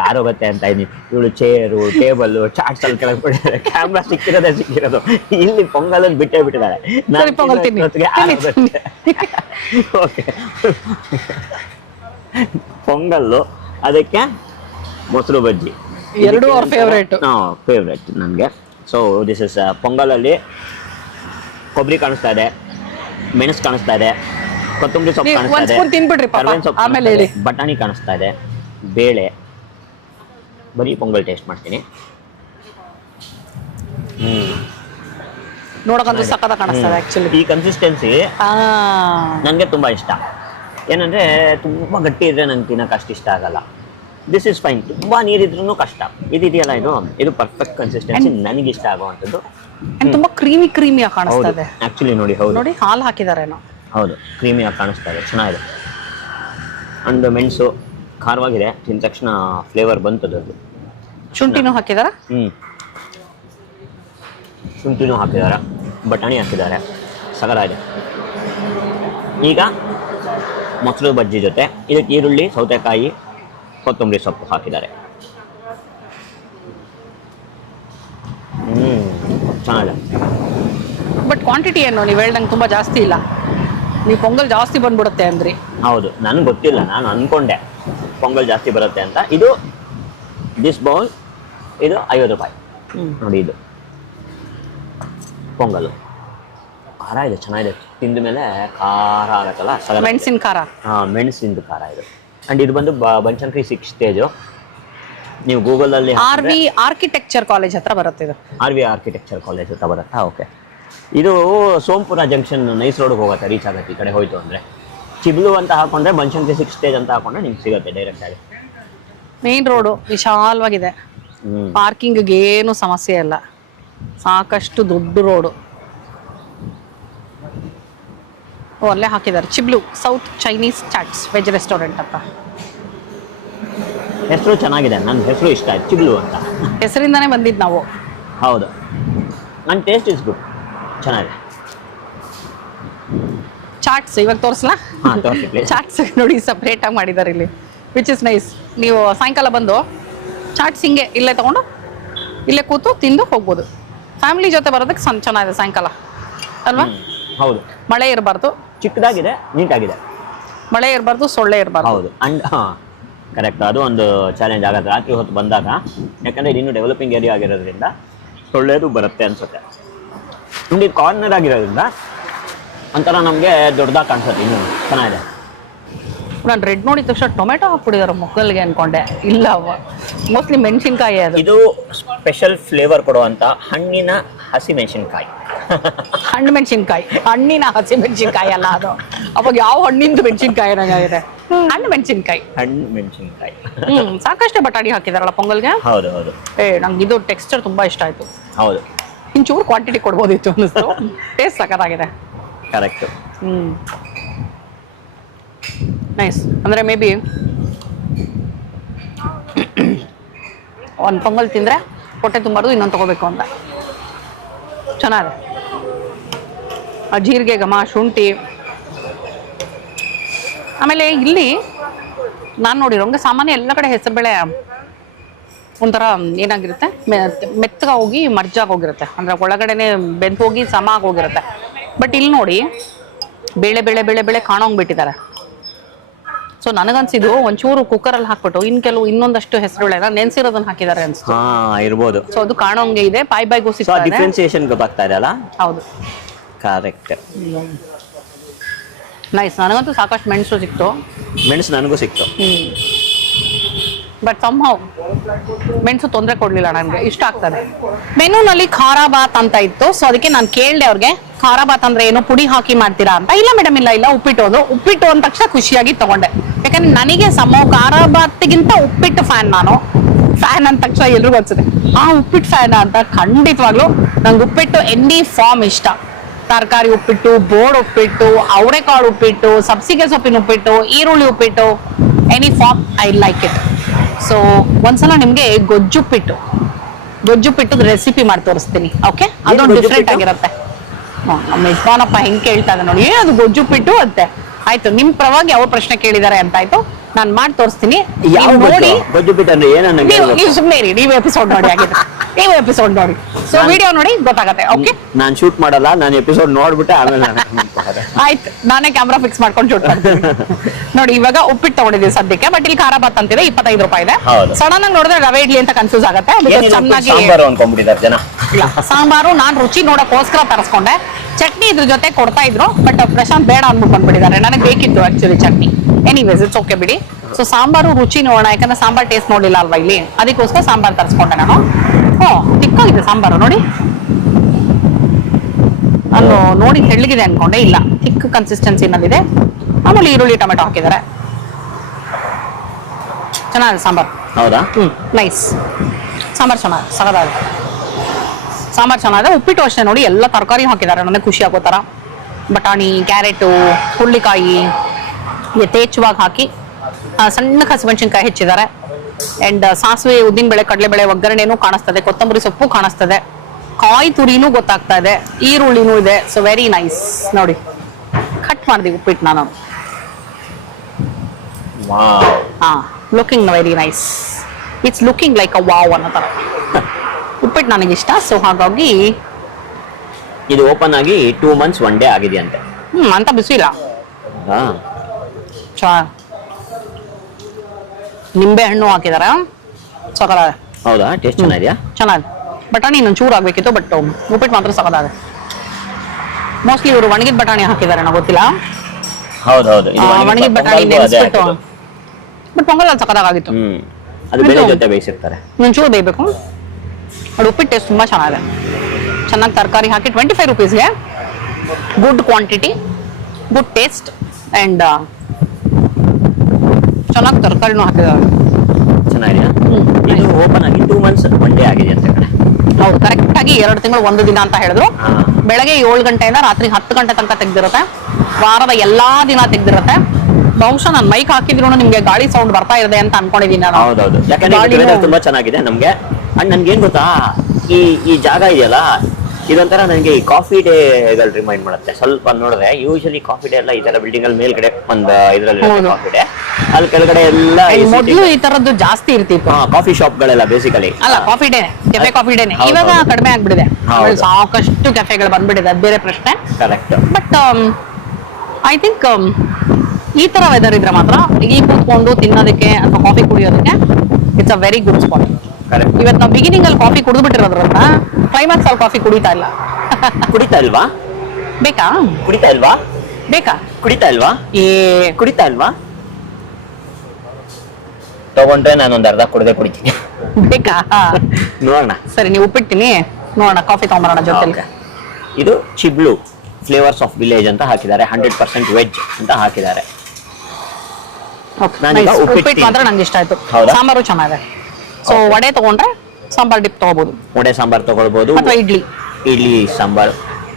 ಆರೋಗತ್ತೆ ಅಂತ ಇದೀನಿ. ಇವಳು ಚೇರು ಟೇಬಲ್ ಚಾಟ್ಸ್ ಅಲ್ಲಿ ಕೆಳಗೆ ಬಿಟ್ಟಿದ್ದಾರೆ. ಕ್ಯಾಮ್ರಾ ಸಿಕ್ಕಿರೋದು ಇಲ್ಲಿ ಪೊಂಗಲ್ ಬಿಟ್ಟೇ ಬಿಟ್ಟಿದ್ದಾರೆ. ಸರಿ, ಪೊಂಗಲ್ ತಿನ್ನಿ. ಓಕೆ, ಪೊಂಗಲ್ಲು, ಅದಕ್ಕೆ ಮೊಸರು ಬಜ್ಜಿ, ಎರಡು ಅವ್ರ ಫೇವ್ರೇಟ್. ಫೇವ್ರೇಟ್ ನನಗೆ. ಸೊ ದಿಸ್ ಇಸ್ ಪೊಂಗಲಲ್ಲಿ ಕೊಬ್ಬರಿ ಕಾಣಿಸ್ತಾ ಇದೆ, ಮೆಣಸು ಕಾಣಿಸ್ತಾ ಇದೆ, ಕೊತ್ತಂಬರಿ ಸೊಪ್ಪು ನೀವು ಕಾಣಿಸ್ತಾ ಒಂದ್ ಇದೆ, ಸ್ಪೂನ್ ತಿನ್ಬಿಡ್ರಿ ಪಾಪ, ಕರ್ಬೇವಿನ ಸೊಪ್ಪು ಆಮೇಲೆ ಕಾಣಿಸ್ತಾ ಇದೆ, ಹೇಳಿ. ಬಟಾಣಿ ಕಾಣಿಸ್ತಾ ಇದೆ, ಬೇಳೆ. ಬರೀ ಪೊಂಗಲ್ ಟೇಸ್ಟ್ ಮಾಡ್ತೀನಿ. ನೋಡಕ್ಕಂತೂ ಸಕ್ಕತ್ತ ಕಾಣಿಸ್ತದೆ ಆಕ್ಚುಲಿ. ಈ ಕನ್ಸಿಸ್ಟೆನ್ಸಿ ನನಗೆ ತುಂಬಾ ಇಷ್ಟ. ಏನಂದ್ರೆ ತುಂಬಾ ಗಟ್ಟಿ ಇದ್ರೆ ನಂಗೆ ತಿನ್ನಕ್ಕೆ ಅಷ್ಟು ಇಷ್ಟ ಆಗಲ್ಲ. This is fine. ತುಂಬಾ ನೀರಿದ್ರೂ ಕಷ್ಟ. ಇದೆಯಲ್ಲ, ಇದು ಪರ್ಫೆಕ್ಟ್ ಕನ್ಸಿಸ್ಟೆನ್ಸಿ, ನನಗೆ ಇಷ್ಟ ಆಗುವಂಥದ್ದು. ತುಂಬಾ ಕ್ರೀಮಿ ಕ್ರೀಮಿಯಾಗಿ ಕಾಣಿಸ್ತಾ ಇದೆ. ಆಕ್ಚುಲಿ ನೋಡಿ, ಹೌದು ನೋಡಿ, ಹಾಲು ಹಾಕಿದಾರೇನೋ. ಹೌದು, ಕ್ರೀಮಿಯಾಗಿ ಕಾಣಿಸ್ತಾ ಇದೆ, ಚೆನ್ನಾಗಿದೆ. ಅಂಡ್ ಮೆಣಸು ಖಾರವಾಗಿದೆ, ತಿಂದ ತಕ್ಷಣ ಫ್ಲೇವರ್ ಬಂತದ್ದು. ಶುಂಠಿನೂ ಹಾಕಿದಾರ. ಶುಂಠಿನೂ ಹಾಕಿದ್ದಾರೆ, ಬಟಾಣಿ ಹಾಕಿದ್ದಾರೆ, ಸಗರಾಗಿದೆ. ಈಗ ಮೊಸರು ಬಜ್ಜಿ ಜೊತೆ ಇದಕ್ಕೆ ಈರುಳ್ಳಿ, ಸೌತೆಕಾಯಿ, ಕೊತ್ತಂಬರಿ ಸೊಪ್ಪು ಹಾಕಿದ್ದಾರೆ. ಚೆನ್ನಾಗಿದೆ. ಬಟ್ ಕ್ವಾಂಟಿಟಿ ಏನು ನೀವು ಹೇಳ್ದಂಗೆ ತುಂಬಾ ಜಾಸ್ತಿ ಇಲ್ಲ. ನೀವು ಪೊಂಗಲ್ ಜಾಸ್ತಿ ಬಂದ್ಬಿಡುತ್ತೆ ಅಂದ್ರಿ. ಹೌದು, ನನಗೆ ಗೊತ್ತಿಲ್ಲ, ನಾನು ಅನ್ಕೊಂಡೆ ಪೊಂಗಲ್ ಜಾಸ್ತಿ ಬರುತ್ತೆ ಅಂತ. ಇದು ದಿಸ್ ಬೌಲ್ ಇದು 50 ರೂಪಾಯಿ. ನೋಡಿ, ಇದು ಪೊಂಗಲ್ ಖಾರ ಇದೆ, ಚೆನ್ನಾಗಿದೆ. ತಿಂದ ಮೇಲೆ ಖಾರ ಆಗತ್ತಲ್ಲ, ಮೆಣಸಿನ ಖಾರ. ಮೆಣಸಿಂದು ಖಾರ ಇದು. ಅಂಡ್ ಇದು ಬಂದು ಬನಶಂಕರಿ 6th ಸ್ಟೇಜು. ನೀವು ಗೂಗಲಲ್ಲಿ RV ಆರ್ಕಿಟೆಕ್ಚರ್ ಕಾಲೇಜ್ ಹತ್ರ ಬರುತ್ತೆ ಇದು. RV ಆರ್ಕಿಟೆಕ್ಚರ್ ಕಾಲೇಜ್ ಹತ್ರ ಬರುತ್ತಾ? ಓಕೆ. ಇದು ಸೋಂಪುರ ಜಂಕ್ಷನ್ ನೈಸ್ ರೋಡ್ಗೆ ಹೋಗುತ್ತೆ, ರೀಚ್ ಆಗುತ್ತೆ ಈ ಕಡೆ ಹೋಯ್ತು ಅಂದರೆ. ಚಿಬ್ಲು ಅಂತ ಹಾಕೊಂಡ್ರೆ ಬನಶಂಕರಿ 6th ಸ್ಟೇಜ್ ಅಂತ ಹಾಕೊಂಡ್ರೆ ನಿಮ್ಗೆ ಸಿಗುತ್ತೆ ಡೈರೆಕ್ಟ್ ಆಗಿ. ಮೇನ್ ರೋಡು ವಿಶಾಲವಾಗಿದೆ, ಪಾರ್ಕಿಂಗ್ಗೆ ಏನು ಸಮಸ್ಯೆ ಇಲ್ಲ, ಸಾಕಷ್ಟು ದೊಡ್ಡ ರೋಡು. ಅಲ್ಲೇ ಹಾಕಿದ್ದಾರೆ ಚಿಬ್ಲು south Chinese chaats veg restaurant ಅಂತ. ಹೆಸರು ಚೆನ್ನಾಗಿದೆ, ನನ್ನ ಹೆಸರು ಇಷ್ಟ ಆಯ್ತು, ಚಿಬ್ಲು ಅಂತ. ಹೆಸರಿಂದಾನೇ ಬಂದಿದ್ದು ನಾವು. ಹೌದು, ನನ್ನ ಟೇಸ್ಟ್ ಇಸ್ ಗುಡ್, ಚೆನ್ನಾಗಿದೆ. ಚಾಟ್ಸ್ ಇವಾಗ ತೋರಿಸ್ಲಾ? ತೋರಿಸಿ ಪ್ಲೀಸ್. ಚಾಟ್ಸ್ ನೋಡಿ ಸಪ್ರೇಟಾಗಿ ಮಾಡಿದ್ದಾರೆ ಇಲ್ಲಿ, ವಿಚ್ ಇಸ್ ನೈಸ್. ನೀವು ಸಾಯಂಕಾಲ ಬಂದು ಚಾಟ್ಸ್ ಹಿಂಗೆ ಇಲ್ಲೇ ತಗೊಂಡು ಇಲ್ಲೇ ಕೂತು ತಿಂದು ಹೋಗ್ಬೋದು. ಫ್ಯಾಮಿಲಿ ಜೊತೆ ಬರೋದಕ್ಕೆ ಚೆನ್ನಾಗಿದೆ ಸಾಯಂಕಾಲ ಅಲ್ವಾ? ಹೌದು, ಮಳೆ ಇರಬಾರ್ದು, ಚಿಕ್ಕದಾಗಿದೆ, ನೀಟಾಗಿದೆ. ಮಳೆ ಇರಬಾರ್ದು, ಸೊಳ್ಳೆ ಇರಬಾರ್ದು. ಹೌದು, ಅಂಡ್ ಕರೆಕ್ಟ್. ಅದು ಒಂದು ಚಾಲೆಂಜ್ ಆಗುತ್ತೆ ರಾತ್ರಿ ಹೊತ್ತು ಬಂದಾಗ, ಯಾಕಂದರೆ ಇದು ಇನ್ನೂ ಡೆವಲಪಿಂಗ್ ಏರಿಯಾ ಆಗಿರೋದ್ರಿಂದ ಸೊಳ್ಳೆದು ಬರುತ್ತೆ ಅನ್ಸುತ್ತೆ. ನೋಡಿ, ಕಾರ್ನರ್ ಆಗಿರೋದ್ರಿಂದ ಒಂಥರ ನಮಗೆ ದೊಡ್ಡದಾಗಿ ಕಾಣಿಸುತ್ತೆ, ಇನ್ನೂ ಚೆನ್ನಾಗಿದೆ. ನಾನು ರೆಡ್ ನೋಡಿದ ತಕ್ಷಣ ಟೊಮೆಟೊ ಹಾಕ್ಬಿಟ್ಟಿದ್ದಾರೆ ಮೊಕ್ಕಲ್ಗೆ ಅನ್ಕೊಂಡೆ. ಇಲ್ಲ, ಮೋಸ್ಟ್ಲಿ ಮೆಣಸಿನ್ಕಾಯಿ ಅದು. ಇದು ಸ್ಪೆಷಲ್ ಫ್ಲೇವರ್ ಕೊಡುವಂಥ ಹಣ್ಣಿನ ಹಸಿ ಮೆಣಸಿನ್ಕಾಯಿ. ಹಣ್ಣು ಮೆಣಸಿನ್ಕಾಯಿ, ಹಣ್ಣಿನ ಹಸಿ ಮೆಣಸಿನ್ಕಾಯಿ ಅಲ್ಲ ಅದು. ಅವಾಗ ಯಾವ ಹಣ್ಣಿಂದು ಮೆಣಸಿನ್ಕಾಯಿ ಏನಾಗಿದೆ? ಹಣ್ಣು ಮೆಣಸಿನ್ಕಾಯಿ. ಹಣ್ಣು ಮೆಣಸಿನ್ಕಾಯಿ. ಸಾಕಷ್ಟೇ ಬಟಾಣಿ ಹಾಕಿದಾರಲ್ಲ ಪೊಂಗಲ್ಗೆ. ಹೌದು ಹೌದು. ನಂಗೆ ಇದು ಟೆಕ್ಸ್ಚರ್ ತುಂಬಾ ಇಷ್ಟ ಆಯ್ತು. ಹೌದು, ಇಂಚೂರು ಕ್ವಾಂಟಿಟಿ ಕೊಡ್ಬೋದಿತ್ತು ಅನ್ನಿಸ್ತು. ಟೇಸ್ಟ್ ಸಖತ್ತಾಗಿದೆ. ಕರೆಕ್ಟ್. ನೈಸ್. ಅಂದರೆ ಮೇ ಬಿ ಒಂದು ಪೊಂಗಲ್ ತಿಂದರೆ ಹೊಟ್ಟೆ ತುಂಬಾರ್ದು ಇನ್ನೊಂದು ತಗೋಬೇಕು ಅಂತ. ಚೆನ್ನಾಗಿದೆ. ಆ ಜೀರಿಗೆ ಘಮ, ಶುಂಠಿ. ಆಮೇಲೆ ಇಲ್ಲಿ ನಾನು ನೋಡಿರೋಂಗೆ ಸಾಮಾನ್ಯ ಎಲ್ಲ ಕಡೆ ಹೆಸರುಬೇಳೆ ಒಂಥರ ಏನಾಗಿರುತ್ತೆ, ಮೆತ್ತಗ ಹೋಗಿ ಮರ್ಜಾಗಿ ಹೋಗಿರುತ್ತೆ, ಅಂದರೆ ಒಳಗಡೆನೆ ಬೆಂದು ಹೋಗಿ ಸಮ ಆಗಿ ಹೋಗಿರುತ್ತೆ. ಬಟ್ ಇಲ್ಲಿ ನೋಡಿ ಬೇಳೆ ಬೇಳೆ ಬೇಳೆ ಬೇಳೆ ಕಾಣೋಂಗ್ ಬಿಟ್ಟಿದ್ದಾರೆ. ಸೊ ನನಗನ್ಸಿದ್ದು ಒಂಚೂರು ಕುಕ್ಕರಲ್ಲಿ ಹಾಕ್ಬಿಟ್ಟು ಇನ್ನೊಂದಷ್ಟು ಹೆಸರುಗಳನ್ನ ನೆನ್ಸಿರೋದನ್ನ ಹಾಕಿದ್ದಾರೆ ಅನ್ಸ್ತು. ಇರ್ಬೋದು. ಸೊ ಅದು ಕಾಣೋಂಗೆ ಇದೆ, ಬಾಯ್ಗೂ ಸಿಗ್ತಾ ಇದೆ. ಡಿಫ್ರೆನ್ಸಿಯೇಷನ್ ಗೊತ್ತಾಗ್ತಾ ಇದೆ ಅಲ್ಲ? ಹೌದು, ಕರೆಕ್ಟ್. ನೈಸ್. ನನಗಂತೂ ಸಾಕಷ್ಟು ಮೆಣಸು ಸಿಕ್ತು. ಮೆಣಸು ನನಗೂ ಸಿಕ್ತು. ಬಟ್ somehow ಮೆಣಸು ತೊಂದರೆ ಕೊಡ್ಲಿಲ್ಲ ನನಗೆ, ಇಷ್ಟ ಆಗ್ತದೆ. ಮೆನುನಲ್ಲಿ ಖಾರ ಬಾತ್ ಅಂತ ಇತ್ತು, ಸೊ ಅದಕ್ಕೆ ನಾನು ಕೇಳಿದೆ ಅವ್ರಿಗೆ ಖಾರ ಬಾತ್ ಅಂದ್ರೆ ಏನು, ಪುಡಿ ಹಾಕಿ ಮಾಡ್ತೀರಾ ಅಂತ. ಇಲ್ಲ ಮೇಡಮ್ ಇಲ್ಲ ಉಪ್ಪಿಟ್ಟು ಅದು. ಉಪ್ಪಿಟ್ಟು ಅಂದ ತಕ್ಷಣ ಖುಷಿಯಾಗಿ ತಗೊಂಡೆ, ಯಾಕಂದ್ರೆ ನನಗೆ ಖಾರ ಬಾತ್ಗಿಂತ ಉಪ್ಪಿಟ್ಟು ಫ್ಯಾನ್. ನಾನು ಫ್ಯಾನ್ ಅಂದ ತಕ್ಷಣ ಎಲ್ರಿಗೂ ಅನ್ಸುತ್ತೆ ಉಪ್ಪಿಟ್ಟು ಫ್ಯಾನ್ ಅಂತ. ಖಂಡಿತವಾಗ್ಲು ನಂಗೆ ಉಪ್ಪಿಟ್ಟು ಎನಿ ಫಾರ್ಮ್ ಇಷ್ಟ. ತರಕಾರಿ ಉಪ್ಪಿಟ್ಟು, ಬೋರ್ಡ್ ಉಪ್ಪಿಟ್ಟು, ಅವರೆಕಾಳು ಉಪ್ಪಿಟ್ಟು, ಸಬ್ಸಿಗೆ ಸೊಪ್ಪಿನ ಉಪ್ಪಿಟ್ಟು, ಈರುಳ್ಳಿ ಉಪ್ಪಿಟ್ಟು, any form I like it. So ಒಂದ್ಸಲ ನಿಮ್ಗೆ ಗೊಜ್ಜುಪ್ಪಿಟ್ಟು ರೆಸಿಪಿ ಮಾಡಿ ತೋರಿಸ್ತೀನಿ. ಓಕೆ, ಅದೊಂದು ಡಿಫ್ರೆಂಟ್ ಆಗಿರುತ್ತೆ. ನಮ್ಮ ಯಜಮಾನಪ್ಪ ಹೆಂಗ್ ಕೇಳ್ತಾ ಇದೆ ನೋಡಿ, ಅದು ಗೊಜ್ಜುಪ್ಪಿಟ್ಟು ಅಂತೆ. ಆಯ್ತು, ನಿಮ್ ಪರವಾಗಿ ಯಾವ ಪ್ರಶ್ನೆ ಕೇಳಿದಾರೆ ಅಂತ ಆಯ್ತು, ನಾನ್ ಮಾಡಿ ತೋರಿಸ್ತೀನಿ. ನೋಡಿ, ನೀವು ಸುಮ್ಮನೆ ಇರಿ, ನೀವು ಎಪಿಸೋಡ್ ನೋಡಿ ಆಗಿದ್ರೆ, ನೀವು ಎಪಿಸೋಡ್ ನೋಡಿ. ಸೊ ವಿಡಿಯೋ ನೋಡಿ ಗೊತ್ತಾಗತ್ತೆ. ಓಕೆ, ನಾನ್ ಶೂಟ್ ಮಾಡಲ್ಲ, ನಾನು ಎಪಿಸೋಡ್ ನೋಡ್ಬಿಟ್ಟೆ ಆಮೇಲೆ ಆಯ್ತು, ನಾನೇ ಕ್ಯಾಮ್ರಾ ಫಿಕ್ಸ್ ಮಾಡ್ಕೊಂಡು ಶೂಟ್ ಮಾಡ್ತೀನಿ. ನೋಡಿ, ಇವಾಗ ಉಪ್ಪಿಟ್ಟು ತಗೊಂಡಿದ್ದೀವಿ ಸದ್ಯಕ್ಕೆ, ಬಟ್ ಇಲ್ಲಿ ಖಾರ ಬಾತ್ ಅಂತಿದೆ, 25 ರೂಪಾಯಿ ಇದೆ. ಸಡನ್ ಆಗಿ ನೋಡಿದ್ರೆ ರವೆ ಇಡ್ಲಿ ಅಂತ ಕನ್ಫ್ಯೂಸ್ ಆಗುತ್ತೆ. ಚೆನ್ನಾಗಿ ಜನ ಸಾಂಬಾರು ನಾನ್ ರುಚಿ ನೋಡಕ್ಕೋಸ್ಕರ ತರಿಸ್ಕೊಂಡೆ. ಚಟ್ನಿ ಇದ್ರ ಜೊತೆ ಕೊಡ್ತಾ ಇದ್ರು, ಬಟ್ ಪ್ರಶಾಂತ್ ಬೇಡ ಅಂದ್ಬಿಟ್ಟು ಬಂದ್ಬಿಟ್ಟಿದ್ದಾರೆ. ನನಗೆ ಬೇಕಿತ್ತು actually chutney. Anyways it's okay ಬಿಡಿ. ಸೊ ಸಾಂಬಾರು ರುಚಿ ನೋಡೋಣ, ಯಾಕಂದ್ರೆ ಸಾಂಬಾರ್ ಟೇಸ್ಟ್ ನೋಡಿಲ್ಲ ಅಲ್ವಾ ಇಲ್ಲಿ, ಅದಕ್ಕೋಸ್ಕರ ಸಾಂಬಾರ್ ತರಿಸ್ಕೊಂಡೆ ನಾನು. ತಿಕ್ಕಾಗಿದೆ ಸಾಂಬಾರು ನೋಡಿ. ನಾನು ನೋಡಿ ತೆಳ್ಳಗಿದೆ ಅನ್ಕೊಂಡೆ, ಇಲ್ಲ ತಿಕ್ ಕನ್ಸಿಸ್ಟೆನ್ಸಿನಲ್ಲಿದೆ. ಆಮೇಲೆ ಈರುಳ್ಳಿ ಟೊಮೆಟೊ ಹಾಕಿದ್ದಾರೆ. ಚೆನ್ನಾಗಿದೆ ಸಾಂಬಾರ್. ಹೌದಾ? ನೈಸ್ ಸಾಂಬಾರ್, ಚೆನ್ನಾಗಿದೆ, ಸಗದಾಗಿದೆ ಸಾಂಬಾರ್, ಚೆನ್ನಾಗಿದೆ. ಉಪ್ಪಿಟ್ಟು ಅಷ್ಟೇ ನೋಡಿ, ಎಲ್ಲ ತರಕಾರಿ ಹಾಕಿದ್ದಾರೆ, ನನಗೆ ಖುಷಿ ಆಗೋ ಥರ. ಬಟಾಣಿ, ಕ್ಯಾರೆಟು, ಹುಳ್ಳಿಕಾಯಿ ಯಥೇಚ್ಛವಾಗಿ ಹಾಕಿ, ಸಣ್ಣ ಹಸಿಮೆಣಸಿನ್ಕಾಯಿ ಹೆಚ್ಚಿದ್ದಾರೆ. ಅಂಡ್ ಸಾಸಿವೆ, ಉದ್ದಿನಬೇಳೆ, ಕಡಲೆಬೇಳೆ ಒಗ್ಗರಣೆನೂ ಕಾಣಿಸ್ತದೆ, ಕೊತ್ತಂಬರಿ ಸೊಪ್ಪು ಕಾಣಿಸ್ತದೆ, ಕಾಯಿ ತುರಿನೂ ಗೊತ್ತಾಗ್ತಾ ಇದೆ, ಈರುಳ್ಳಿನೂ ಇದೆ. So very nice. ನೋಡಿ, ಕಟ್ ಮಾಡಿದೀವಿ ಉಪ್ಪಿಟ್ಟು ನಾನು. Looking very nice. It's looking like a wow ಅನ್ನೋ ಥರ ಉಪ್ಪಿಟ್ಟು ನನಗಿಷ್ಟ. ಸೊ ಹಾಗಾಗಿ ಇದು ಓಪನ್ ಆಗಿ 2 months 1 day ಆಗಿದೆ ಅಂತೆ. ಅಂತ ಬಿಸಿ ಇಲ್ಲ. ನಿಂಬೆ ಹಣ್ಣು ಹಾಕಿದಾರ, ಸಕಲಾದ. ಹೌದಾ? ಟೇಸ್ಟ್ ಚೆನ್ನಾಗಿದೆಯಾ? ಚೆನ್ನಾಗಿದೆ. ಬಟಾಣಿ ಇನ್ನೊಂದು ಚೂರು ಆಗ್ಬೇಕಿತ್ತು, ಬಟ್ ಉಪ್ಪಿಟ್ಟು ಮಾತ್ರ ಸಕಲಾದ. ಮೋಸ್ಟ್ಲಿ ಇವರು ಒಣಗಿದ ಬಟಾಣಿ ಹಾಕಿದ್ದಾರೆ, ನನಗೆ ಗೊತ್ತಿಲ್ಲ. ಹೌದೌದು, ಒಣಗಿದ ಬಟಾಣಿ ನೆನೆಸ್ಬಿಟ್ಟು. ಬಟ್ ಪೊಂಗಲ್ ಅಲ್ಲಿ ಸಕದಾಗಿತ್ತು. ಅದು ಬೇಳೆ ಜೊತೆ ಬೇಯಿಸಿರ್ತಾರೆ. ಇನ್ನೊಂಚೂರು ಬೇಯಬೇಕು. ಅದು ಉಪ್ಪಿಟ್ಟು ಟೇಸ್ಟ್ ತುಂಬಾ ಚೆನ್ನಾಗಿದೆ. ಚೆನ್ನಾಗಿ ತರಕಾರಿ ಹಾಕಿ 25 ರೂಪೀಸ್ಗೆ good quantity, good taste, and ಚೆನ್ನಾಗಿ ತರಕಾರಿನೂ ಹಾಕಿದ್ದಾರೆ. ಚೆನ್ನಾಗಿದೆಯಾ? ಇದು ಓಪನ್ ಆಗಿ 2 months 1 day ಆಗಿದೆ ಅಂತ ಕಡೆ. ಹೌದು, ಕರೆಕ್ಟ್ ಆಗಿ 2 ತಿಂಗಳು 1 ದಿನ ಅಂತ ಹೇಳಿದ್ರು. ಬೆಳಗ್ಗೆ 7 ಗಂಟೆಯಿಂದ ರಾತ್ರಿ 10 ಗಂಟೆ ತನಕ ತೆಗ್ದಿರುತ್ತೆ. ವಾರದ ಎಲ್ಲಾ ದಿನ ತೆಗ್ದಿರುತ್ತೆ. ಬಹುಶಃ ನಾನು ಮೈಕ್ ಹಾಕಿದ್ರು ನಿಮ್ಗೆ ಗಾಳಿ ಸೌಂಡ್ ಬರ್ತಾ ಇದೆ ಅಂತ ಅನ್ಕೊಂಡಿದೀನಿ ನಾನು. ಹೌದೌದು, ಯಾಕಂದ್ರೆ ತುಂಬಾ ಚೆನ್ನಾಗಿದೆ ನಮ್ಗೆ. ಅಂಡ್ ನನ್ಗೆ ಏನ್ ಗೊತ್ತಾ, ಈ ಜಾಗ ಇದೆಯಲ್ಲ, ಇದೊಂಥರ ನನಗೆ ಈ ಕಾಫಿ ಡೇಗಳು ರಿಮೈಂಡ್ ಮಾಡುತ್ತೆ. ಸ್ವಲ್ಪ ನೋಡಿದ್ರೆ ಯೂಶಲಿ ಕಾಫಿ ಡೇ ಎಲ್ಲ ಈ ತರ ಬಿಲ್ಡಿಂಗ್ ಅಲ್ಲಿ ಮೇಲ್ಗಡೆ ಒಂದು ಇದ್ರಲ್ಲಿ ಕಾಫಿ ಡೇ, ಅಲ್ಲಿ ಕೆಳಗಡೆ ಎಲ್ಲ ಮೊದಲು ಈ ತರದ್ದು ಜಾಸ್ತಿ ಇರ್ತಿತ್ತು. ಕಾಫಿ ಶಾಪ್ ಗಳೆಲ್ಲ ಬೇಸಿಕಲಿ ಅಲ್ಲ, ಕಾಫಿ ಡೇ, ಕೆಫೆ ಕಾಫಿ ಡೇನೆ. ಇವಾಗ ಕಡಿಮೆ ಆಗ್ಬಿಟ್ಟಿದೆ, ಸಾಕಷ್ಟು ಕೆಫೆಗಳು ಬಂದ್ಬಿಟ್ಟಿದೆ, ಅದು ಬೇರೆ ಪ್ರಶ್ನೆ. ಕರೆಕ್ಟ್. ಬಟ್ ಐ ಥಿಂಕ್ ಈ ತರ ವೆದರ್ ಇದ್ರೆ ಮಾತ್ರ ಈ ಕೂತ್ಕೊಂಡು ತಿನ್ನೋದಕ್ಕೆ ಅಥವಾ ಕಾಫಿ ಕುಡಿಯೋದಕ್ಕೆ it's a very good spot. ಇವತ್ತು ನಾವು ಬಿಗಿನಿಂಗ್ ಅಲ್ಲಿ ಕಾಫಿ ಕುಡಿದು ಬಿಟ್ಟಿರೋದ್ರಿಂದ ಕ್ಲೈಮ್ಯಾಕ್ಸ್ ಅಲ್ಲಿ ಕಾಫಿ ಕುಡಿತಾ ಇಲ್ಲ. ಕುಡಿತಾ ಇಲ್ವಾ? ಬೇಕಾ? ಕುಡಿತಾ ಇಲ್ವಾ? ಬೇಕಾ? ಕುಡಿತಾ ಇಲ್ವಾ? ಕುಡಿತಾ ಇಲ್ವಾ? ತಗೊಂಡ್ರೆ ನಾನೊಂದು ಅರ್ಧ ಕುಡಿತೀನಿ. ಬೇಕಾ? ನೋಡೋಣ. ಸರಿ, ನೀವು ಉಪ್ಪಿಡ್ತೀನಿ, ನೋಡೋಣ, ಕಾಫಿ ತಗೊಂಬರೋಣ ಜೊತೆಲಿ. ಇದು ಚಿಬ್ಲು ಫ್ಲೇವರ್ಸ್ ಆಫ್ ವಿಲೇಜ್ ಅಂತ ಹಾಕಿದ್ದಾರೆ, 100% ವೆಜ್ ಅಂತ ಹಾಕಿದ್ದಾರೆ. ಉಪ್ಪಿಟ್ಟು ಮಾತ್ರ ನಂಗೆ ಇಷ್ಟ ಆಯ್ತು. ಸಾಂಬಾರು ಚೆನ್ನಾಗಿದೆ. ಸೊ ವಡೆ ತಗೊಂಡ್ರೆ ಸಾಂಬಾರ್ ಡಿಪ್ ತಗೋಬಹುದು. ವಡೆ ಸಾಂಬಾರ್ ತಗೊಳ್ಬಹುದು, ಅಥವಾ ಇಡ್ಲಿ ಸಾಂಬಾರ್.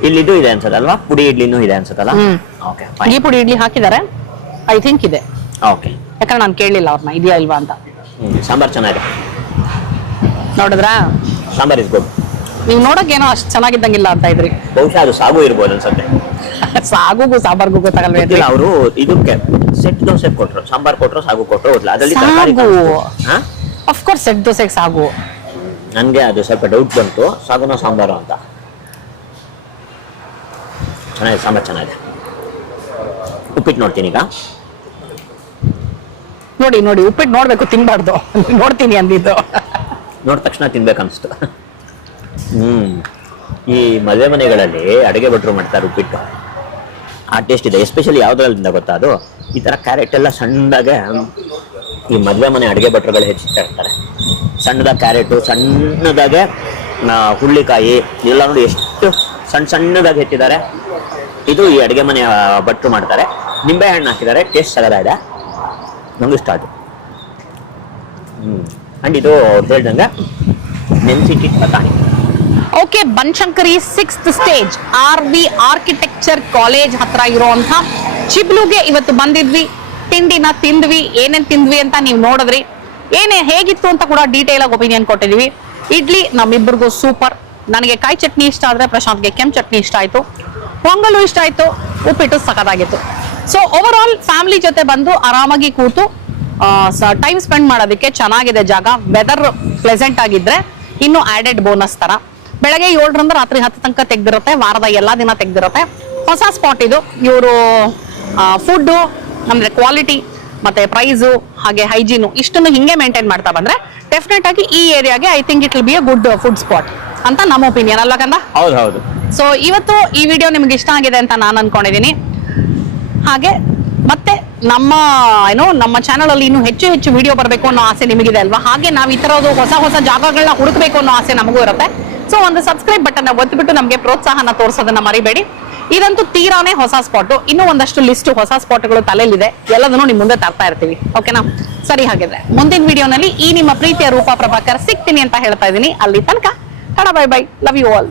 ಇಲ್ಲಿದು ಇದೆ ಅನ್ಸತ್ತಲ್ವಾ? ಪುಡಿ ಇಡ್ಲಿನೂ ಇದೆ ಅನ್ಸತ್ತಲ್ಲ? ಈ ಪುಡಿ ಇಡ್ಲಿ ಹಾಕಿದ್ದಾರೆ, ಐ ಥಿಂಕ್ ಇದೆ. ಓಕೆ, ಯಾಕಂದ್ರೆ ನಾನು ಕೇಳಲಿಲ್ಲ ಅವ್ರನ್ನ ಇದೆಯಾ ಇಲ್ವಾ ಅಂತ. ಸಾಂಬಾರ್ ಚೆನ್ನಾಗಿದೆ, ನೋಡಿದ್ರಾ? Sambar is good. ನೀವು ನೋಡಕ್ ಏನೋ ಅಷ್ಟು ಚೆನ್ನಾಗಿದ್ದಂಗಿಲ್ಲ ಅಂತ ಇದ್ರಿ. ಬಹುಶಃ ಅದು ಸಾಗು ಇರ್ಬೋದು ಅನ್ಸತ್ತೆ. ಸಾಗುಗೂ ಸಾಂಬಾರ್ಗೂ ಗೊತ್ತಾಗಲ್ವೇ? ಅವರು ಇದಕ್ಕೆ ಸೆಟ್ ದೋಸೆ ಕೊಟ್ರು, ಸಾಂಬಾರ್ ಕೊಟ್ರು, ಸಾಗು ಕೊಟ್ರು, ಅದರಲ್ಲಿ ಆಫ್ ಕೋರ್ಸ್ ಸೆಟ್ ದೋಸೆಗೆ ಸಾಗು. ನನ್ಗೆ ಅದು ಸ್ವಲ್ಪ ಡೌಟ್ ಬಂತು, ಸಾಗುನ ಸಾಂಬಾರು ಅಂತ. ಚೆನ್ನಾಗಿದೆ, ಸಾಂಬಾರ್ ಚೆನ್ನಾಗಿದೆ. ಉಪ್ಪಿಟ್ಟು ನೋಡ್ತೀನಿ ಈಗ. ನೋಡಿ ಉಪ್ಪಿಟ್ಟು ನೋಡ್ಬೇಕು, ತಿನ್ಬಾರ್ದು. ನೋಡ್ತೀನಿ ಅಂದಿದ್ದು ನೋಡಿದ ತಕ್ಷಣ ತಿನ್ಬೇಕನ್ಸ್ತು. ಈ ಮದುವೆ ಮನೆಗಳಲ್ಲಿ ಅಡುಗೆ ಭಟ್ರು ಮಾಡ್ತಾರೆ ಉಪ್ಪಿಟ್ಟು, ಆ ಟೇಸ್ಟ್ ಇದೆ. ಎಸ್ಪೆಷಲಿ ಯಾವ್ದ್ರಲ್ಲಿಂದ ಗೊತ್ತಾ, ಅದು ಈ ತರ ಕ್ಯಾರೆಟ್ ಎಲ್ಲ ಸಣ್ಣದಾಗೆ ಈ ಮದುವೆ ಮನೆ ಅಡುಗೆ ಭಟ್ರುಗಳು ಹೆಚ್ಚಿಸ್ತಾ ಇರ್ತಾರೆ. ಸಣ್ಣದಾಗಿ ಕ್ಯಾರೆಟು, ಸಣ್ಣದಾಗೆ ಹುಳ್ಳಿಕಾಯಿ ಎಲ್ಲ ನೋಡಿ ಎಷ್ಟು ಸಣ್ಣದಾಗಿ ಹೆಚ್ಚಿದ್ದಾರೆ. ಇದು ಈ ಅಡುಗೆ ಮನೆ ಭಟ್ರು ಮಾಡ್ತಾರೆ. ನಿಂಬೆ ಹಣ್ಣು ಹಾಕಿದ್ದಾರೆ, ಟೇಸ್ಟ್ ಸಗದಾಗಿದೆ, ನಮಗೂ ಇಷ್ಟ ಆಯ್ತು. ಅಂಡ್ ಇದು ಹೇಳ್ದಂಗೆ ನೆನ್ಸಿಟಿ ಬಟಾಣಿ. Okay, Banashankari 6th stage RV architecture college ಹತ್ರ ಇರುವಂತ ಚಿಬ್ಲುಗೆ ಇವತ್ತು ಬಂದಿದ್ವಿ. ತಿಂಡಿನ ತಿಂದ್ವಿ, ಏನೇನ್ ತಿಂದ್ವಿ ಅಂತ ನೀವು ನೋಡಿದ್ರಿ. ಹೇಗಿತ್ತು ಅಂತ ಕೂಡ ಡೀಟೇಲ್ ಆಗಿ ಒಪಿನಿಯನ್ ಕೊಟ್ಟಿದೀವಿ. ಇಡ್ಲಿ ನಮ್ಮಿಬ್ಬರಿಗೂ ಸೂಪರ್. ನನಗೆ ಕಾಯಿ ಚಟ್ನಿ ಇಷ್ಟ ಆದ್ರೆ ಪ್ರಶಾಂತ್ಗೆ ಕೆಂಪು ಚಟ್ನಿ ಇಷ್ಟ ಆಯ್ತು, ಪೊಂಗಲು ಇಷ್ಟ ಆಯ್ತು, ಉಪ್ಪಿಟ್ಟು ಸಖತ್ತಾಗಿತ್ತು. ಸೊ ಓವರ್ ಆಲ್ ಫ್ಯಾಮಿಲಿ ಜೊತೆ ಬಂದು ಆರಾಮಾಗಿ ಕೂತು ಟೈಮ್ ಸ್ಪೆಂಡ್ ಮಾಡೋದಕ್ಕೆ ಚೆನ್ನಾಗಿದೆ ಜಾಗ. ವೆದರ್ ಪ್ಲೆಸೆಂಟ್ ಆಗಿದ್ರೆ ಇನ್ನು ಆಡೆಡ್ ಬೋನಸ್ ತರ. ಬೆಳಗ್ಗೆ 7ರಿಂದ ರಾತ್ರಿ 10 ತನಕ ತೆಗ್ದಿರುತ್ತೆ, ವಾರದ ಎಲ್ಲಾ ದಿನ ತೆಗ್ದಿರುತ್ತೆ. ಹೊಸ ಸ್ಪಾಟ್ ಇದು. ಇವರು ಫುಡ್ ಅಂದ್ರೆ ಕ್ವಾಲಿಟಿ ಮತ್ತೆ ಪ್ರೈಸು ಹಾಗೆ ಹೈಜೀನು ಇಷ್ಟನ್ನು ಹಿಂಗೆ ಮೇಂಟೈನ್ ಮಾಡ್ತಾ ಬಂದ್ರೆ ಡೆಫಿನೆಟ್ ಆಗಿ ಈ ಏರಿಯಾಗೆ I think it will be a good food spot ಅಂತ ನಮ್ಮ ಒಪಿನಿಯನ್ ಅಲ್ಲ ಕಂದ? ಹೌದು. ಸೊ ಇವತ್ತು ಈ ವಿಡಿಯೋ ನಿಮ್ಗೆ ಇಷ್ಟ ಆಗಿದೆ ಅಂತ ನಾನು ಅನ್ಕೊಂಡಿದೀನಿ. ಹಾಗೆ ಮತ್ತೆ ನಮ್ಮ ಚಾನಲ್ ಅಲ್ಲಿ ಇನ್ನು ಹೆಚ್ಚು ಹೆಚ್ಚು ವಿಡಿಯೋ ಬರಬೇಕು ಅನ್ನೋ ಆಸೆ ನಿಮಗಿದೆ ಅಲ್ವಾ? ಹಾಗೆ ನಾವು ಈ ತರದ್ದು ಹೊಸ ಜಾಗಗಳನ್ನ ಹುಡುಕಬೇಕು ಅನ್ನೋ ಆಸೆ ನಮಗೂ ಇರುತ್ತೆ. ಸೊ ಒಂದು ಸಬ್ಸ್ಕ್ರೈಬ್ ಬಟನ್ ಒತ್ತಿಬಿಟ್ಟು ನಮಗೆ ಪ್ರೋತ್ಸಾಹನ ತೋರಿಸೋದನ್ನ ಮರಿಬೇಡಿ. ಇದಂತೂ ತೀರಾನೇ ಹೊಸ ಸ್ಪಾಟ್. ಇನ್ನೂ ಒಂದಷ್ಟು ಲಿಸ್ಟ್ ಹೊಸ ಸ್ಪಾಟ್ಗಳು ತಲೆಯಲ್ಲಿದೆ, ಎಲ್ಲದನ್ನು ನಿಮ್ ಮುಂದೆ ತರ್ತಾ ಇರ್ತೀವಿ. ಓಕೆನಾ? ಸರಿ, ಹಾಗಿದ್ರೆ ಮುಂದಿನ ವಿಡಿಯೋನಲ್ಲಿ ಈ ನಿಮ್ಮ ಪ್ರೀತಿಯ ರೂಪಾ ಪ್ರಭಾಕರ್ ಸಿಗ್ತೀನಿ ಅಂತ ಹೇಳ್ತಾ ಇದ್ದೀನಿ. ಅಲ್ಲಿ ತನಕ bye bye, love you all.